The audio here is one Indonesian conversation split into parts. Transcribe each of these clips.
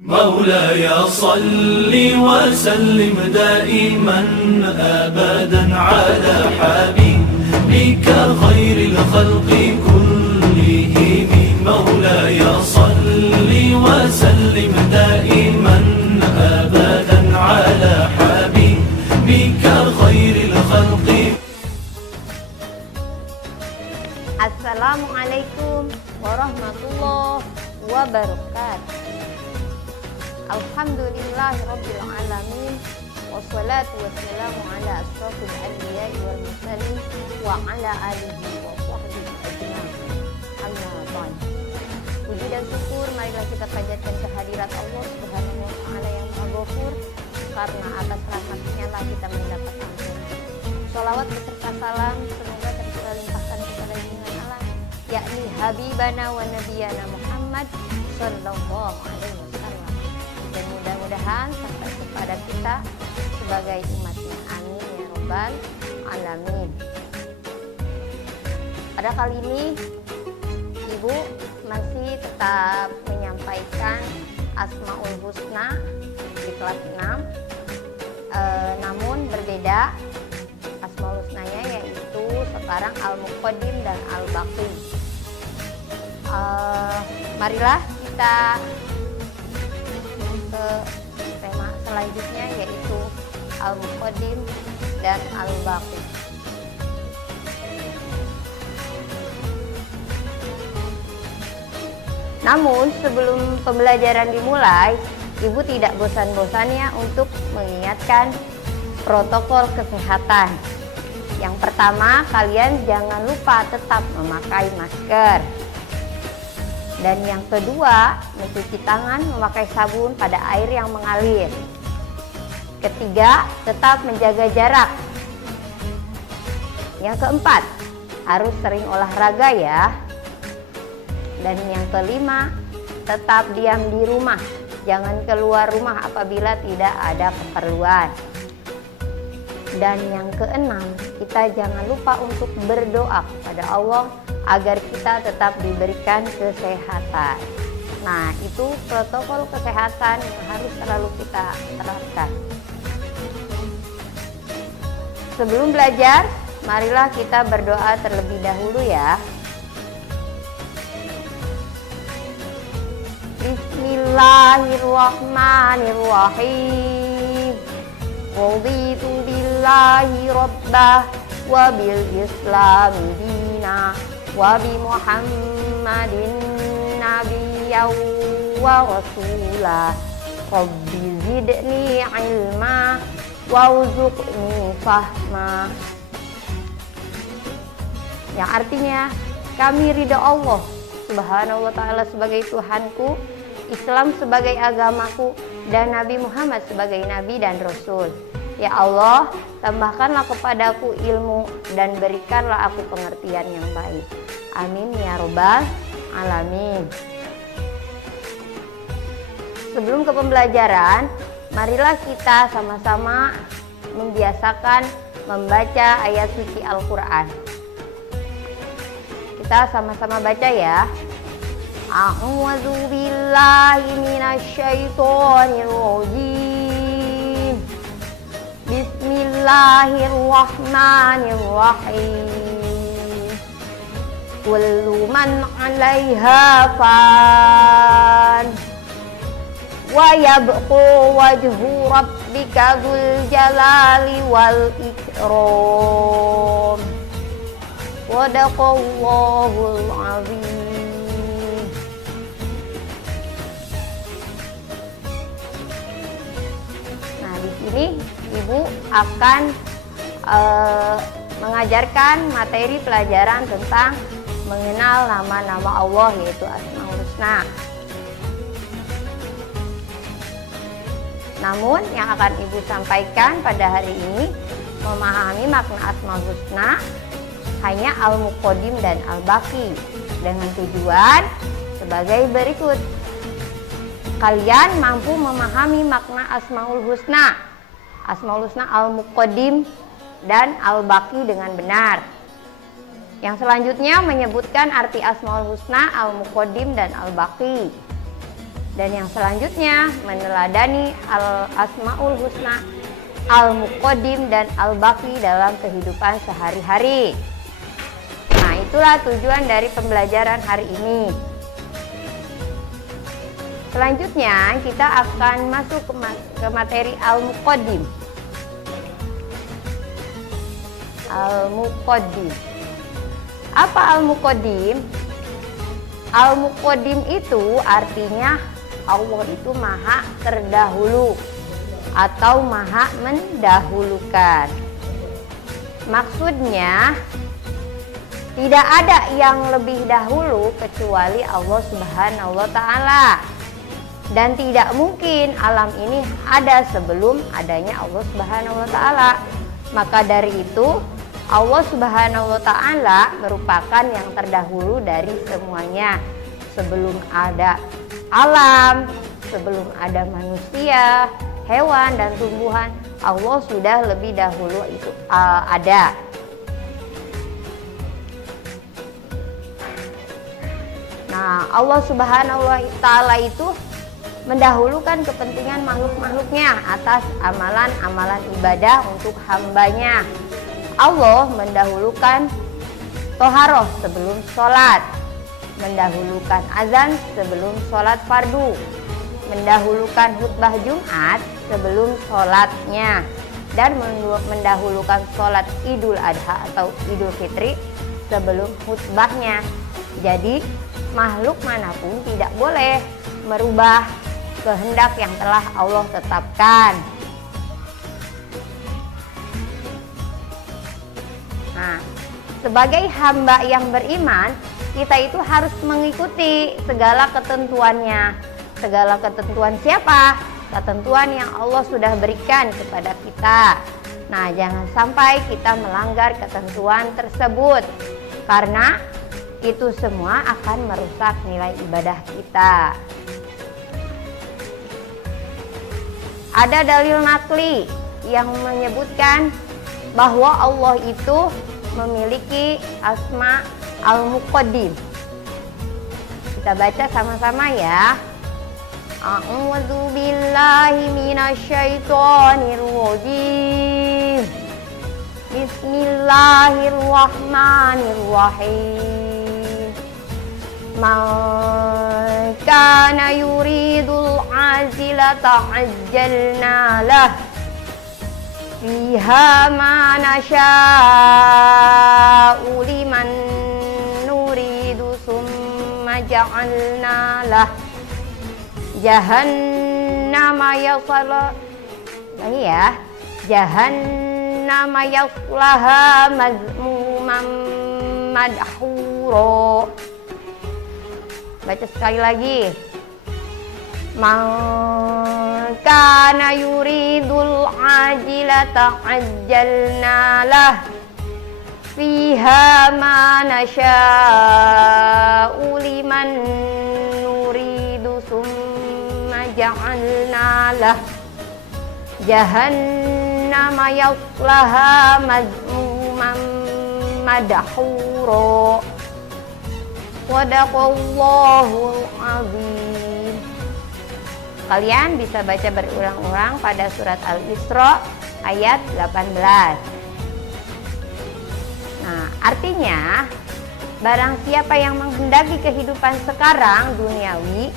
مولاي صل وسلم دائما أبدا على حبيبك خير الخلق كلهم مولاي صل وسلم دائما أبدا على حبيبك خير الخلق. Assalamualaikum warahmatullahi wabarakatuh. Alhamdulillahirabbil alamin wassalatu wassalamu ala asyrafil anbiya'i wal mursalin wa ala alihi wa sahbihi ajma'in. Amma ba'd. Puji dan syukur marilah kita panjatkan kehadirat Allah Subhanahu wa taala yang Maha Ghafur, karena atas rahmat-Nya lah kita mendapat ampun. Shalawat beserta salam semoga tercurah limpahkan kepada junjungan Allah, yakni Habibana wa Nabiyana Muhammad sallallahu alaihi wasallam, dan mudah-mudahan sampai kepada kita sebagai umatnya. Amin ya robbal alamin. Pada kali ini Ibu masih tetap menyampaikan Asmaul Husna di kelas 6, namun berbeda. Asmaul Husnanya yaitu sekarang Al-Muqaddim dan Al-Baqi. Marilah kita ke tema selanjutnya, yaitu Al-Muqaddim dan Al-Baqi. Namun sebelum pembelajaran dimulai, Ibu tidak bosan-bosannya untuk mengingatkan protokol kesehatan. Yang pertama, kalian jangan lupa tetap memakai masker. Dan yang kedua, mencuci tangan memakai sabun pada air yang mengalir. Ketiga, tetap menjaga jarak. Yang keempat, harus sering olahraga ya. Dan yang kelima, tetap diam di rumah. Jangan keluar rumah apabila tidak ada keperluan. Dan yang keenam, kita jangan lupa untuk berdoa kepada Allah agar kita tetap diberikan kesehatan. Nah, itu protokol kesehatan yang harus selalu kita terapkan. Sebelum belajar, marilah kita berdoa terlebih dahulu ya. Bismillahirrahmanirrahim. Raditu billahi rabbah wa bil islami dina wa bi muhammadin nabiyyan wa rasulah. Rabbi zidni ilma warzuqni fahma. Yang artinya, kami ridha Allah Subhanahu wa ta'ala sebagai Tuhanku, Islam sebagai agamaku, dan Nabi Muhammad sebagai Nabi dan Rasul. Ya Allah, tambahkanlah kepadaku ilmu dan berikanlah aku pengertian yang baik. Amin ya robbal alamin. Sebelum ke pembelajaran, marilah kita sama-sama membiasakan membaca ayat suci Al-Quran. Kita sama-sama baca ya. A'udzu billahi minasyaitonir rajim. Bismillahirrahmanirrahim. Kullu man 'alaiha fan wa yabqa wajhu rabbika dzul jalali wal ikram. Shadaqallahul azim. Nah, di sini Ibu akan mengajarkan materi pelajaran tentang mengenal nama-nama Allah, yaitu Asmaul Husna. Namun yang akan Ibu sampaikan pada hari ini, memahami makna Asmaul Husna hanya Al-Muqaddim dan Al-Baqi, dengan tujuan sebagai berikut. Kalian mampu memahami makna Asmaul Husna, Asmaul Husna Al-Muqaddim dan Al-Baqi dengan benar. Yang selanjutnya menyebutkan arti Asmaul Husna, Al-Muqaddim dan Al-Baqi. Dan yang selanjutnya meneladani al-asmaul husna, al-muqaddim dan al-baqi dalam kehidupan sehari-hari. Nah, itulah tujuan dari pembelajaran hari ini. Selanjutnya kita akan masuk ke materi al-muqaddim. Al-muqaddim. Apa al-muqaddim? Al-muqaddim itu artinya Allah itu maha terdahulu atau maha mendahulukan. Maksudnya tidak ada yang lebih dahulu kecuali Allah Subhanahu wa Ta'ala. Dan tidak mungkin alam ini ada sebelum adanya Allah Subhanahu wa Ta'ala. Maka dari itu Allah Subhanahu wa Ta'ala merupakan yang terdahulu dari semuanya. Sebelum ada alam, sebelum ada manusia, hewan dan tumbuhan, Allah sudah lebih dahulu itu ada. Nah, Allah Subhanahu wa Ta'ala itu mendahulukan kepentingan makhluk-makhluknya atas amalan-amalan ibadah untuk hambanya. Allah mendahulukan toharoh sebelum sholat, mendahulukan azan sebelum sholat fardu, mendahulukan khutbah Jumat sebelum sholatnya, dan mendahulukan sholat Idul Adha atau Idul Fitri sebelum khutbahnya. Jadi makhluk manapun tidak boleh merubah kehendak yang telah Allah tetapkan. Nah, sebagai hamba yang beriman, kita itu harus mengikuti segala ketentuannya. Segala ketentuan siapa? Ketentuan yang Allah sudah berikan kepada kita. Nah, jangan sampai kita melanggar ketentuan tersebut, karena itu semua akan merusak nilai ibadah kita. Ada dalil nakli yang menyebutkan bahwa Allah itu memiliki asma al-muqaddim. Kita baca sama-sama ya. A'udzu billahi minasyaitonir rajim. Bismillahirrahmanirrahim. Man kana yuridul azilata ajjalna lah fiha ma nasha'u liman nuridu summa ja'alna lah jahannama yasla. Lagi ya. Jahannama yaslaha mazmuman madhura. Baca sekali lagi. Man kana yuridul ajilata ajjalna lah fiha ma nasha'u liman nuridu summa ja'alna lah jahannama yaslaha mazmuman madhura. Sadaqallahul azim. Kalian bisa baca berulang-ulang pada surat Al-Isra ayat 18. Nah, artinya barang siapa yang menghendaki kehidupan sekarang duniawi,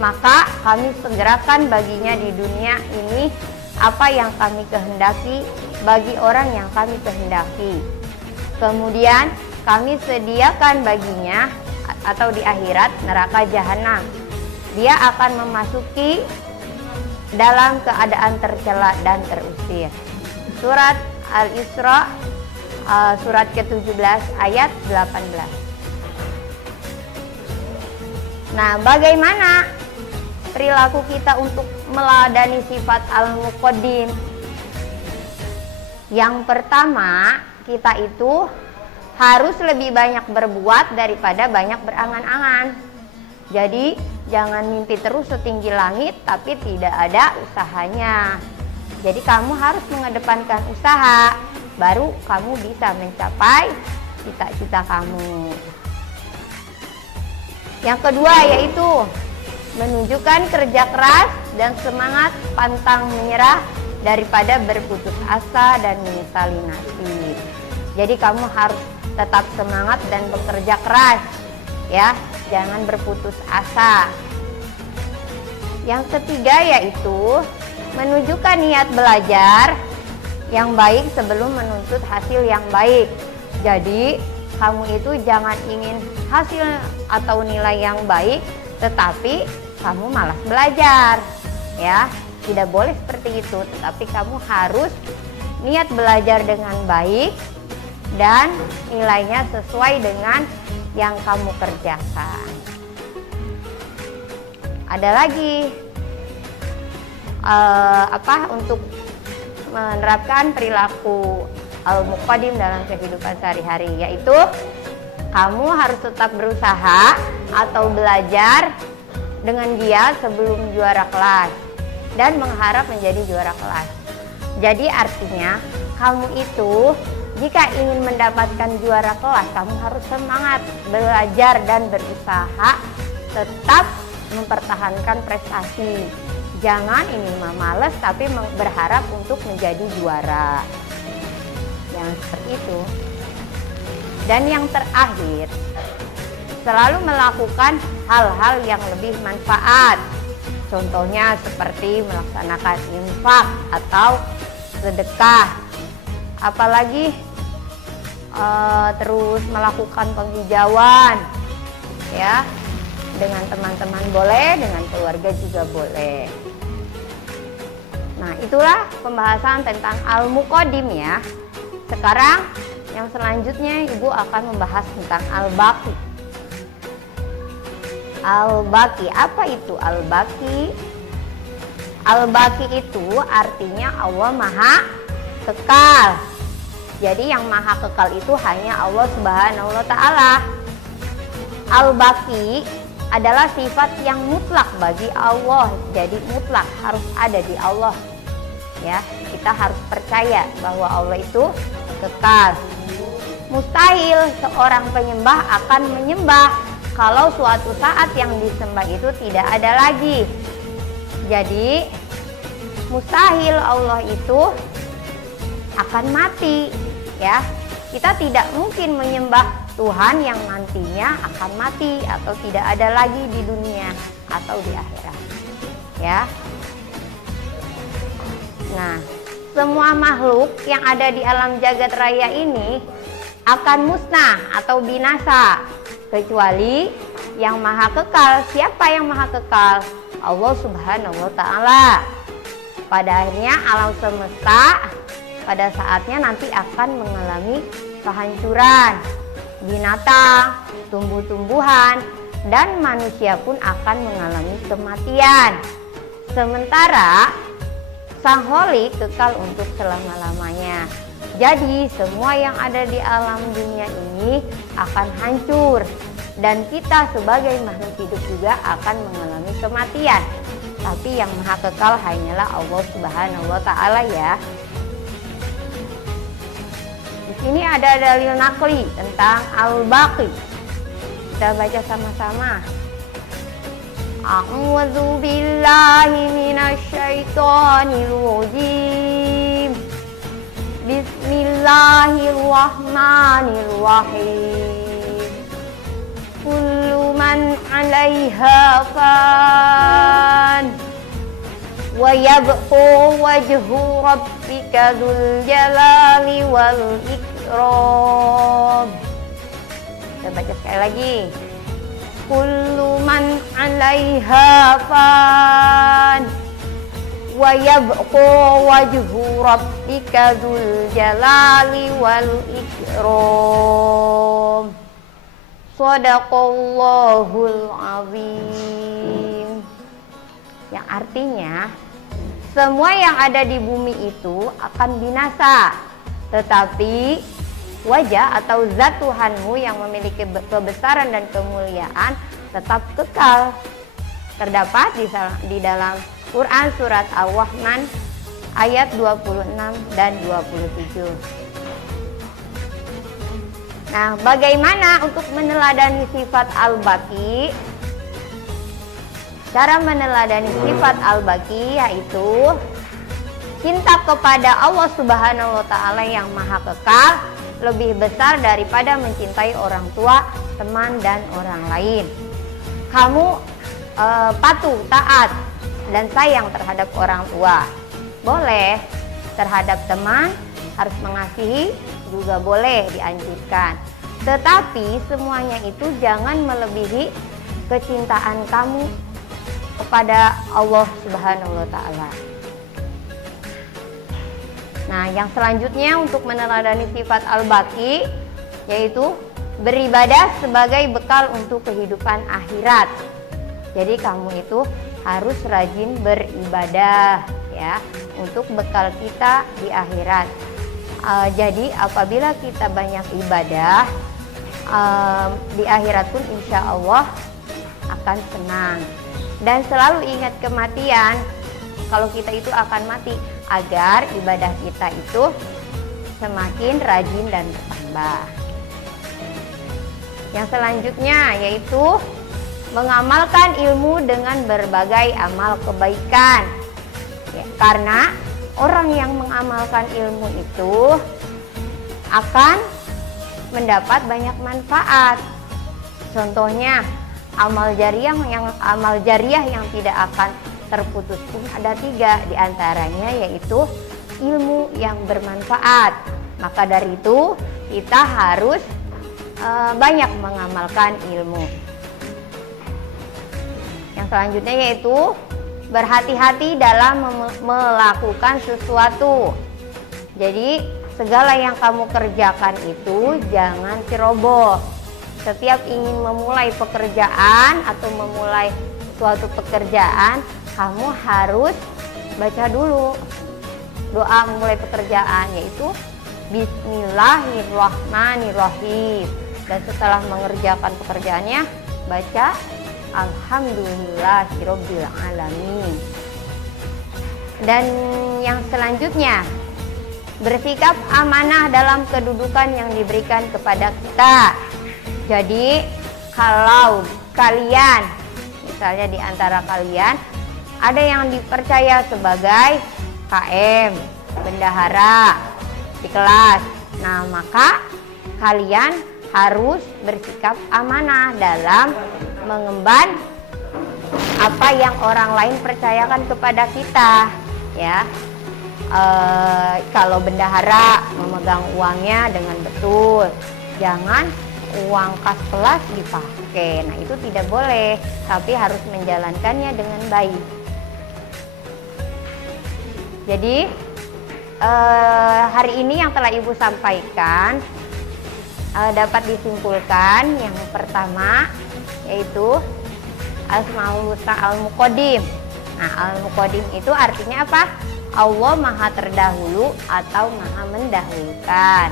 maka kami segerakan baginya di dunia ini apa yang kami kehendaki bagi orang yang kami kehendaki. Kemudian kami sediakan baginya atau di akhirat neraka jahanam. Dia akan memasuki dalam keadaan tercela dan terusir. Surat Al-Isra surat ke-17 ayat 18. Nah, bagaimana perilaku kita untuk meladani sifat al-muqaddim? Yang pertama, kita itu harus lebih banyak berbuat daripada banyak berangan-angan. Jadi jangan mimpi terus setinggi langit tapi tidak ada usahanya. Jadi kamu harus mengedepankan usaha, baru kamu bisa mencapai cita-cita kamu. Yang kedua yaitu menunjukkan kerja keras dan semangat pantang menyerah daripada berputus asa dan menyesali nasib. Jadi kamu harus tetap semangat dan bekerja keras, ya, jangan berputus asa. Yang ketiga yaitu menunjukkan niat belajar yang baik sebelum menuntut hasil yang baik. Jadi kamu itu jangan ingin hasil atau nilai yang baik tetapi kamu malas belajar, ya. Tidak boleh seperti itu, tetapi kamu harus niat belajar dengan baik dan nilainya sesuai dengan yang kamu kerjakan. Ada lagi untuk menerapkan perilaku al-muqaddim dalam kehidupan sehari-hari, yaitu kamu harus tetap berusaha atau belajar dengan giat sebelum juara kelas dan mengharap menjadi juara kelas. Jadi artinya kamu itu jika ingin mendapatkan juara kelas, kamu harus semangat belajar dan berusaha tetap mempertahankan prestasi. Jangan ini mah males tapi berharap untuk menjadi juara. Yang seperti itu. Dan yang terakhir, selalu melakukan hal-hal yang lebih manfaat. Contohnya seperti melaksanakan infak atau sedekah. Apalagi terus melakukan penghijauan, ya, dengan teman-teman boleh, dengan keluarga juga boleh. Nah, itulah pembahasan tentang al-muqaddim, ya. Sekarang yang selanjutnya Ibu akan membahas tentang al-baqi. Al-baqi, apa itu al-baqi? Al-baqi itu artinya Allah Maha Kekal. Jadi yang Maha Kekal itu hanya Allah Subhanahu wa Ta'ala. Al-baqi adalah sifat yang mutlak bagi Allah. Jadi mutlak harus ada di Allah. Ya, kita harus percaya bahwa Allah itu kekal. Mustahil seorang penyembah akan menyembah kalau suatu saat yang disembah itu tidak ada lagi. Jadi mustahil Allah itu akan mati, ya. Kita tidak mungkin menyembah Tuhan yang nantinya akan mati atau tidak ada lagi di dunia atau di akhirat, ya. Nah, semua makhluk yang ada di alam jagat raya ini akan musnah atau binasa kecuali yang Maha Kekal. Siapa yang Maha Kekal? Allah Subhanahu wa Ta'ala. Pada akhirnya alam semesta pada saatnya nanti akan mengalami kehancuran. Binatang, tumbuh-tumbuhan, dan manusia pun akan mengalami kematian. Sementara Sang Holik kekal untuk selama-lamanya. Jadi semua yang ada di alam dunia ini akan hancur. Dan kita sebagai makhluk hidup juga akan mengalami kematian. Tapi yang Maha Kekal hanyalah Allah Subhanahu wa Ta'ala, ya. Di sini ada dalil nakli tentang al-baqi. Kita baca sama-sama. A'udzu billahi minasyaitonir rajim. Bismillahirrahmanirrahim. Kullu man 'alaiha fan wa yabqa wajhu rabbika dzul jalali wal ikram. Kita baca sekali lagi. Kullu man 'alaiha fan wa yabqa wajhu rabbika dzul jalali wal ikram. Shadaqallahul azim. Yang artinya semua yang ada di bumi itu akan binasa, tetapi wajah atau zat Tuhanmu yang memiliki kebesaran dan kemuliaan tetap kekal. Terdapat di dalam Quran surat Ar-Rahman ayat 26 dan 27. Nah, bagaimana untuk meneladani sifat al-baqi? Cara meneladani sifat al-baqi yaitu cinta kepada Allah Subhanahu wa taala yang maha kekal lebih besar daripada mencintai orang tua, teman, dan orang lain. Kamu patuh, taat, dan sayang terhadap orang tua. Boleh. Terhadap teman harus mengasihi, juga boleh dianjurkan. Tetapi semuanya itu jangan melebihi kecintaan kamu kepada Allah Subhanahu wa taala. Nah, yang selanjutnya untuk meneladani sifat al-baqi yaitu beribadah sebagai bekal untuk kehidupan akhirat. Jadi kamu itu harus rajin beribadah ya untuk bekal kita di akhirat. Jadi apabila kita banyak ibadah di akhirat pun insya Allah akan senang. Dan selalu ingat kematian, kalau kita itu akan mati, agar ibadah kita itu semakin rajin dan bertambah. Yang selanjutnya yaitu mengamalkan ilmu dengan berbagai amal kebaikan ya, karena orang yang mengamalkan ilmu itu akan mendapat banyak manfaat. Contohnya amal jariah yang tidak akan terputus pun ada 3, diantaranya yaitu ilmu yang bermanfaat. Maka dari itu kita harus banyak mengamalkan ilmu. Yang selanjutnya yaitu berhati-hati dalam melakukan sesuatu. Jadi segala yang kamu kerjakan itu jangan ceroboh. Setiap ingin memulai pekerjaan atau memulai suatu pekerjaan, kamu harus baca dulu doa memulai pekerjaan, yaitu Bismillahirrahmanirrahim. Dan setelah mengerjakan pekerjaannya, baca Alhamdulillahirabbil alamin. Dan yang selanjutnya, bersikap amanah dalam kedudukan yang diberikan kepada kita. Jadi kalau kalian, misalnya di antara kalian ada yang dipercaya sebagai KM, bendahara di kelas, nah maka kalian harus bersikap amanah dalam mengemban apa yang orang lain percayakan kepada kita ya. Kalau bendahara memegang uangnya dengan betul, jangan uang kas kelas dipakai. Nah itu tidak boleh, tapi harus menjalankannya dengan baik. Jadi hari ini yang telah Ibu sampaikan dapat disimpulkan yang pertama yaitu Asmaul Husna Al-Muqaddim. Nah, Al-Muqaddim itu artinya apa? Allah maha terdahulu atau maha mendahulukan.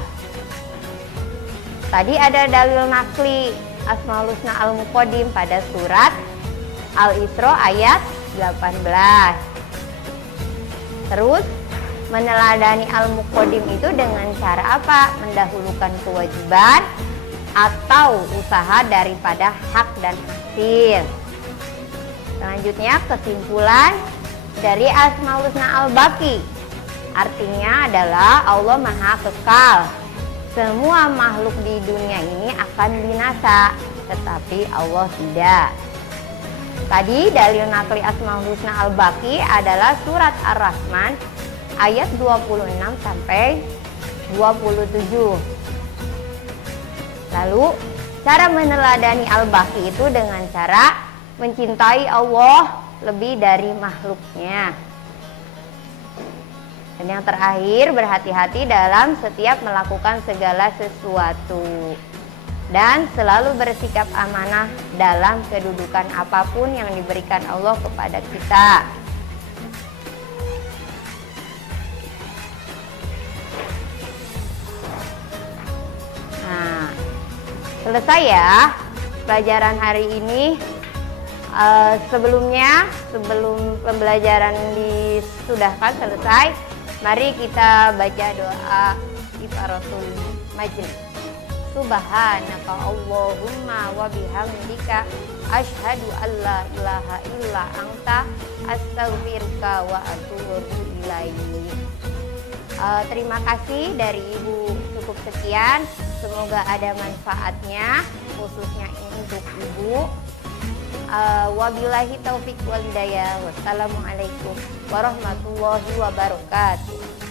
Tadi ada dalil nakli Asmaul Husna Al-Muqaddim pada surat Al-Isra ayat 18. Terus meneladani Al-Muqaddim itu dengan cara apa? Mendahulukan kewajiban atau usaha daripada hak dan hasil. Selanjutnya kesimpulan dari Asmaul Husna Al-Baqi, artinya adalah Allah maha kekal. Semua makhluk di dunia ini akan binasa, tetapi Allah tidak. Tadi dalil nakli Asmaul Husna Al-Baqi adalah surat Ar-Rahman ayat 26 sampai 27. Lalu cara meneladani Al-Baqi itu dengan cara mencintai Allah lebih dari makhluknya. Dan yang terakhir, berhati-hati dalam setiap melakukan segala sesuatu. Dan selalu bersikap amanah dalam kedudukan apapun yang diberikan Allah kepada kita. Nah, selesai ya pelajaran hari ini. Sebelum pembelajaran disudahkan selesai, mari kita baca doa Kifaratul Majlis. Subhanaka Allahumma wa bihamdika asyhadu an la ilaha illa anta astaghfiruka wa atubu ilaik. Terima kasih dari Ibu, cukup sekian. Semoga ada manfaatnya, khususnya untuk Ibu. Wabillahi taufik wal hidayah. Wassalamualaikum warahmatullahi wabarakatuh.